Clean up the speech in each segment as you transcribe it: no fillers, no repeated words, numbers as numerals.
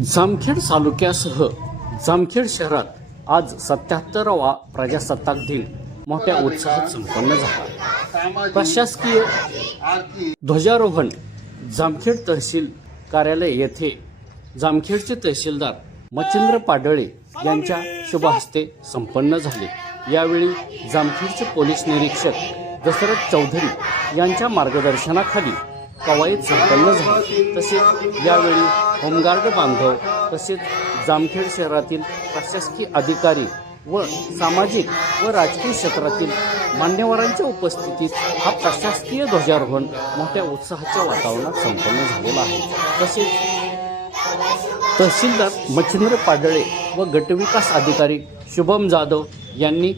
जामखेड तालुक्यासह जामखेड शहरात आज 77वा प्रजासत्ताक दिन मोठ्या उत्साहात संपन्न झाला। प्रशासकीय ध्वजारोहण जामखेड तहसील कार्यालय येथे जामखेडचे तहसीलदार मच्छिंद्र पाडळे यांच्या शुभ हस्ते संपन्न झाले। यावेळी जामखेडचे पोलीस निरीक्षक दशरथ चौधरी यांच्या मार्गदर्शनाखाली कवायत संपन्न झाली। तसेच यावेळी होमगार्ड बांधव तसेच जामखेड शहरातील प्रशासकीय अधिकारी व सामाजिक व राजकीय क्षेत्रातील मान्यवरांच्या उपस्थितीत हा प्रशासकीय ध्वजारोहण मोठ्या उत्साहाच्या वातावरणात संपन्न झालेला आहे। तसेच तहसीलदार मच्छिंद्र पाडळे व गटविकास अधिकारी शुभम जाधव यांनी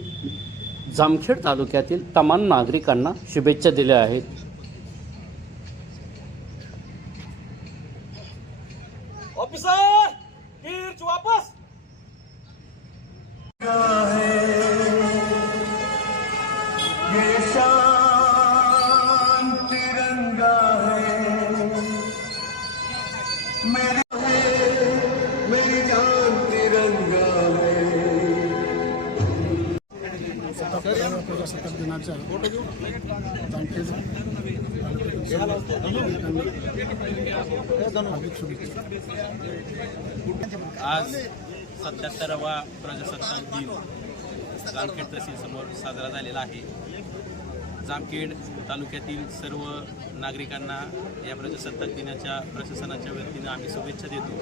जामखेड तालुक्यातील तमाम नागरिकांना शुभेच्छा दिल्या आहेत। ऑफिसर तीर्थ वापस ये शान तिरंगा है मेरी जान तिरंगा है। प्रजासत्ताक दिनाच्या जामखेड आज 77वा प्रजासत्ताक दिन जामखेड तहसील समोर साजरा झालेला आहे। जामखेड तालुक्यातील सर्व नागरिकांना या प्रजासत्ताक दिनाच्या प्रशासनाच्या वतीने आम्ही शुभेच्छा देतो।